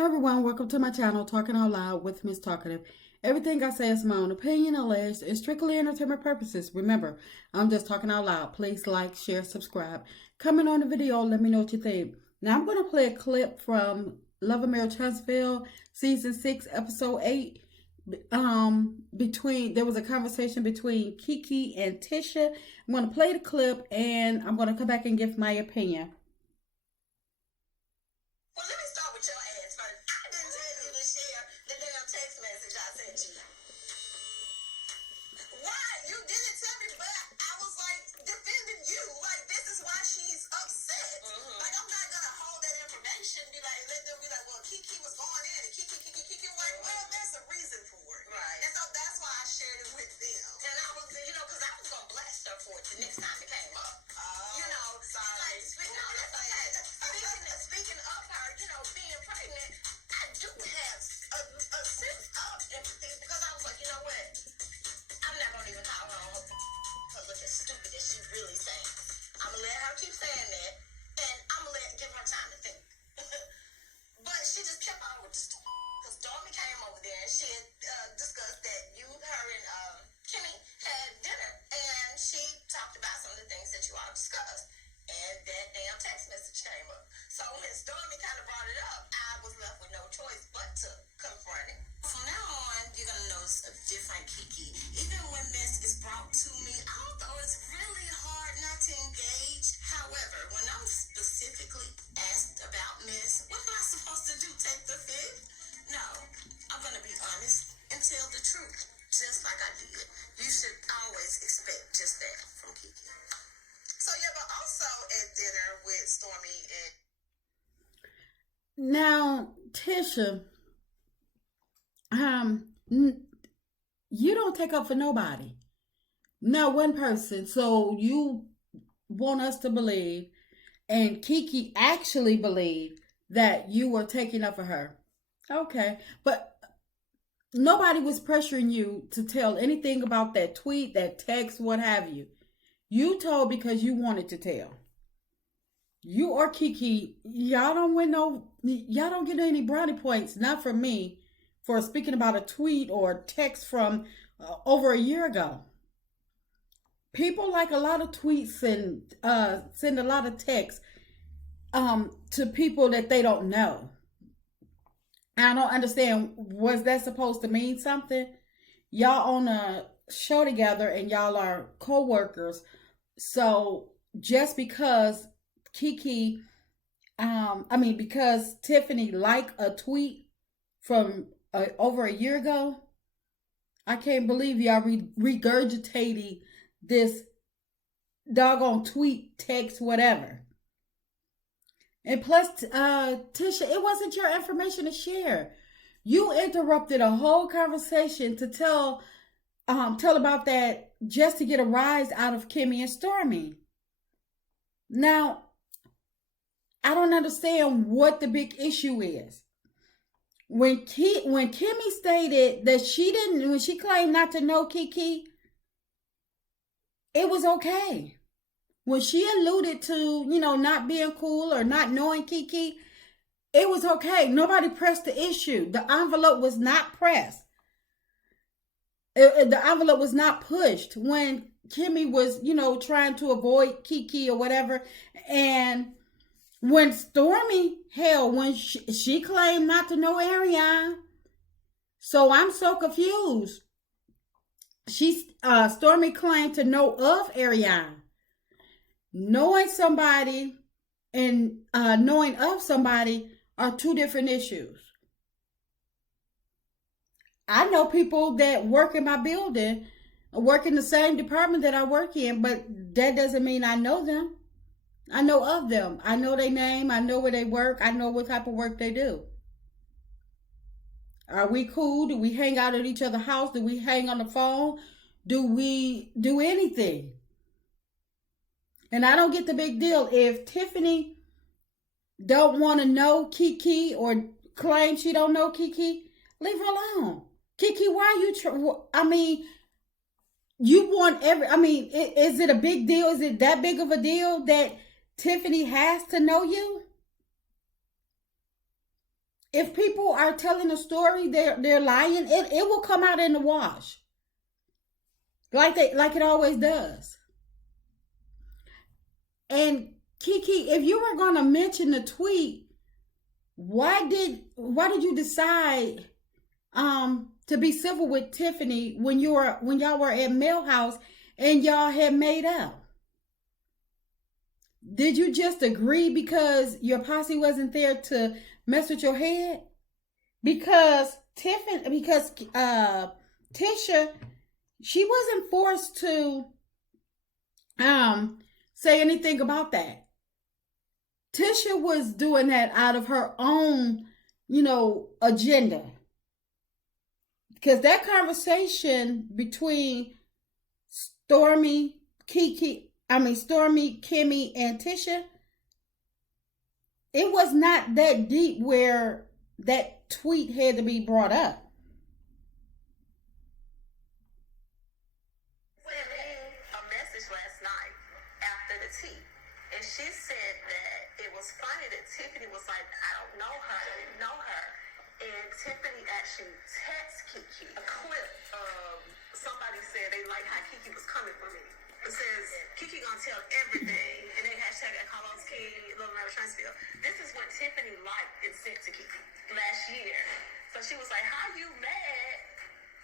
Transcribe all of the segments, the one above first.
Hi everyone, welcome to my channel, Talking Out Loud with Miss Talkative. Everything I say is my own opinion, alleged, and strictly entertainment purposes. Remember, I'm just talking out loud. Please like, share, subscribe. Comment on the video, let me know what you think. Now I'm going to play a clip from Love and Marriage Huntsville, Season 6, Episode 8. There was a conversation between KeKe and Tisha. I'm going to play the clip and I'm going to come back and give my opinion. Well, let me start with your ass first. I didn't tell you to share the damn text message I sent you. Why? You didn't tell me, but I was like defending you. Like, this is why she's upset. Like, I'm not gonna hold that information and be like, let them be like, well, KeKe was going in and KeKe. Like, well, there's a reason for it. Right. And so that's why I shared it with them. And I was, because I was gonna blast her for it the next time it came up. Sorry. No, that's okay. Speaking of her, being pregnant, I do have a sense of empathy because I was like, you know what? I'm not gonna even call her on her because look as stupid as she really saying. I'm gonna let her keep saying that, and I'm gonna give her time to think. But she just kept on with the story because Dormy came over there and she had discussed that her and Kimmy had dinner, and she talked about some of the things that you all discussed. And that damn text message came up. So when Stormy kind of brought it up, I was left with no choice but to confront it. From now on, you're going to notice a different KeKe. Even when mess is brought to me, although it's really hard not to engage. However, when I'm specifically asked about mess, what am I supposed to do? Take the fifth? No, I'm going to be honest and tell the truth, just like I did. You should always expect just that from KeKe. So yeah, but also at dinner with Stormy and now Tisha, you don't take up for nobody, not one person. So you want us to believe, and KeKe actually believed that you were taking up for her. Okay, but nobody was pressuring you to tell anything about that tweet, that text, what have you. You told because you wanted to tell. You or KeKe, y'all don't get any brownie points, not from me, for speaking about a tweet or text from over a year ago. People like a lot of tweets and send a lot of texts to people that they don't know. I don't understand. Was that supposed to mean something? Y'all on a show together and y'all are co-workers. So just because KeKe, because Tiffany liked a tweet from over a year ago, I can't believe y'all regurgitating this doggone tweet, text, whatever. And plus, Tisha, it wasn't your information to share. You interrupted a whole conversation to tell about that just to get a rise out of Kimmy and Stormy. Now, I don't understand what the big issue is. When Kimmy stated that when she claimed not to know KeKe, it was okay. When she alluded to, not being cool or not knowing KeKe, it was okay. Nobody pressed the issue. The envelope was not pressed. The envelope was not pushed when Kimmy was, trying to avoid KeKe or whatever. And when Stormy, when she claimed not to know Ariane. So I'm so confused. Stormy claimed to know of Ariane. Knowing somebody and knowing of somebody are two different issues. I know people that work in my building, work in the same department that I work in, but that doesn't mean I know them. I know of them. I know their name. I know where they work. I know what type of work they do. Are we cool? Do we hang out at each other's house? Do we hang on the phone? Do we do anything? And I don't get the big deal. If Tiffany don't want to know KeKe or claim she don't know KeKe, leave her alone. KeKe, why are you you want is it a big deal? Is it that big of a deal that Tiffany has to know you? If people are telling a story, they're lying. It will come out in the wash, like it always does. And KeKe, if you were going to mention the tweet, why did you decide to be civil with Tiffany when y'all were at Mail House and y'all had made up? Did you just agree because your posse wasn't there to mess with your head? Because Tisha, she wasn't forced to say anything about that. Tisha was doing that out of her own, agenda. Because that conversation between Stormy, Kimmy, and Tisha, it was not that deep where that tweet had to be brought up. A message last night after the tea, and she said that it was funny that Tiffany was like, I don't know her, I didn't know her. And Tiffany actually texted KeKe a clip of somebody said they like how KeKe was coming for me. It says, KeKe gonna tell everything, and they hashtag at Carlos King, Little Mary Transfield. This is what Tiffany liked and sent to KeKe last year. So she was like, how you mad?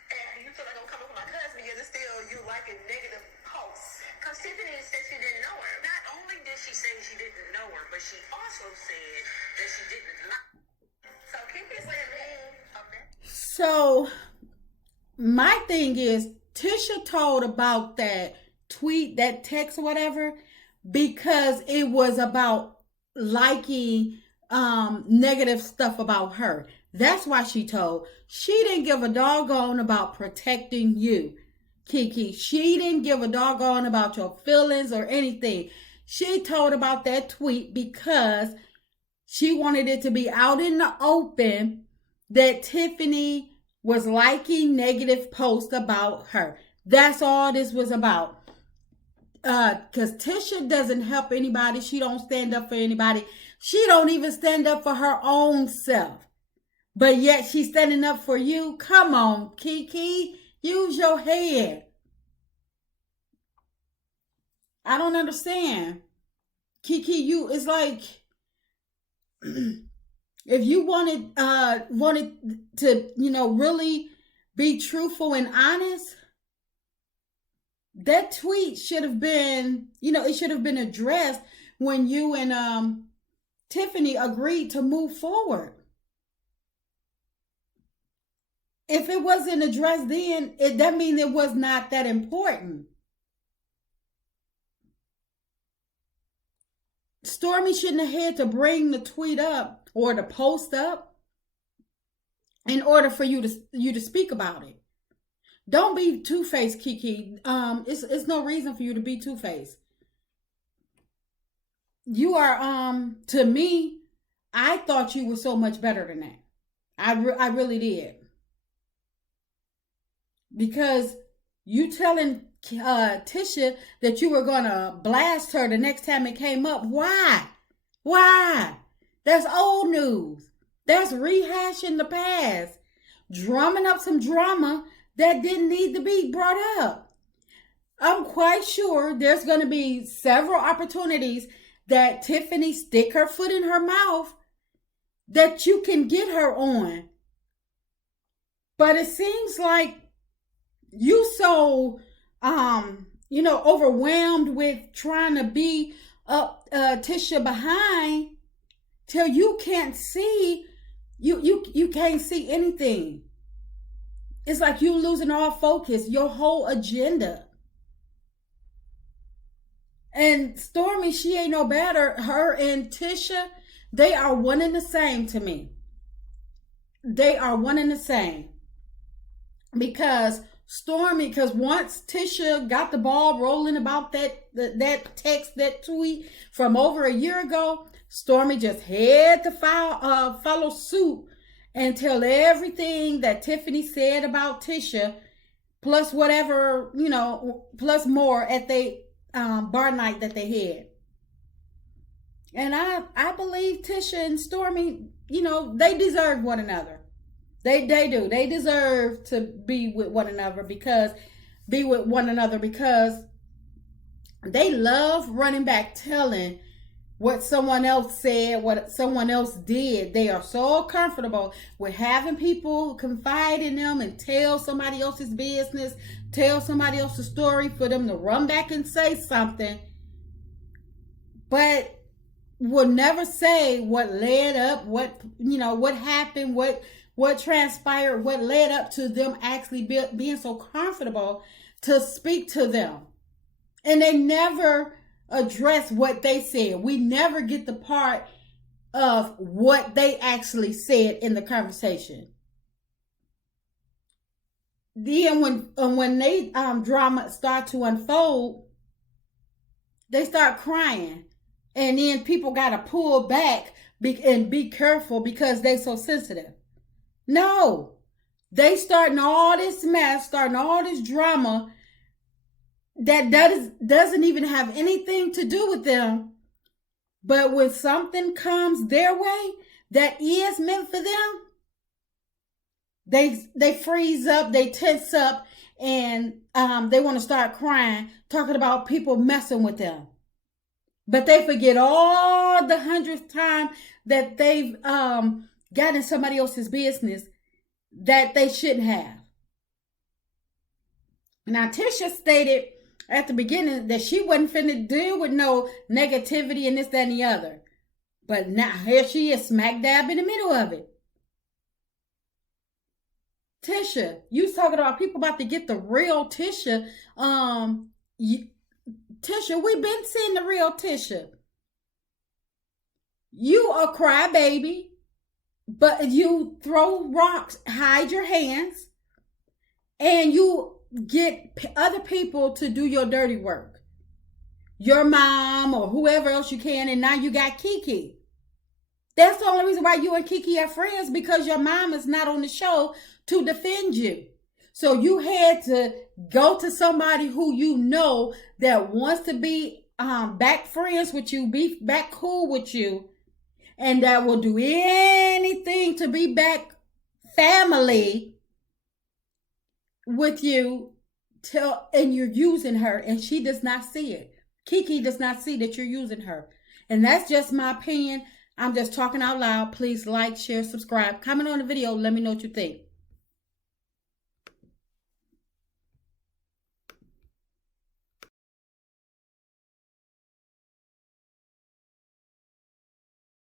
And you feel like I'm coming for my cousin, yet it's still you liking negative posts. Because Tiffany said she didn't know her. Not only did she say she didn't know her, but she also said that she didn't like her. So KeKe said that. So my thing is, Tisha told about that tweet, that text or whatever, because it was about liking negative stuff about her. That's why she told. She didn't give a doggone about protecting you, KeKe. She didn't give a doggone about your feelings or anything. She told about that tweet because she wanted it to be out in the open that Tiffany was liking negative posts about her. That's all this was about. Because Tisha doesn't help anybody. She don't stand up for anybody. She don't even stand up for her own self. But yet she's standing up for you. Come on, KeKe. Use your head. I don't understand. KeKe, it's like if you wanted to, really be truthful and honest, that tweet should have been, it should have been addressed when you and Tiffany agreed to move forward. If it wasn't addressed then, that means it was not that important. Stormy shouldn't have had to bring the tweet up or the post up in order for you to speak about it. Don't be two-faced, KeKe. It's no reason for you to be two-faced. You are, to me, I thought you were so much better than that. I really did. Because you telling Tisha that you were going to blast her the next time it came up. Why? That's old news. That's rehashing the past. Drumming up some drama that didn't need to be brought up. I'm quite sure there's going to be several opportunities that Tiffany stick her foot in her mouth that you can get her on. But it seems like you so overwhelmed with trying to be up Tisha behind till you can't see you can't see anything. It's like you losing all focus, your whole agenda. And Stormy, she ain't no better. Her and Tisha, they are one and the same to me. They are one and the same. Because once Tisha got the ball rolling about that text, that tweet from over a year ago, Stormy just had to follow suit and tell everything that Tiffany said about Tisha, plus whatever, plus more at the bar night that they had. And I believe Tisha and Stormy, they deserve one another. They do. They deserve to be with one another because they love running back telling what someone else said, what someone else did. They are so comfortable with having people confide in them and tell somebody else's business, tell somebody else's story for them to run back and say something, but will never say what led up, what happened, what transpired, what led up to them actually being so comfortable to speak to them. And they never address what they said. We never get the part of what they actually said in the conversation. Then when they drama start to unfold, they start crying, and then people gotta pull back and be careful because they so sensitive. No, they starting all this mess, starting all this drama that doesn't even have anything to do with them. But when something comes their way that is meant for them, they freeze up, they tense up, and they want to start crying, talking about people messing with them. But they forget all the 100th time that they've got in somebody else's business that they shouldn't have. Now, Tisha stated at the beginning that she wasn't finna deal with no negativity and this, that, and the other. But now here she is smack dab in the middle of it. Tisha, you talking about people about to get the real Tisha. Tisha, we've been seeing the real Tisha. You a crybaby, but you throw rocks, hide your hands, and you get other people to do your dirty work. Your mom or whoever else you can, and now you got KeKe. That's the only reason why you and KeKe are friends, because your mom is not on the show to defend you. So you had to go to somebody who you know that wants to be back friends with you, be back cool with you, and that will do anything to be back family with you, and you're using her, and she does not see it. KeKe does not see that you're using her. And that's just my opinion. I'm just talking out loud. Please like, share, subscribe, comment on the video. Let me know what you think.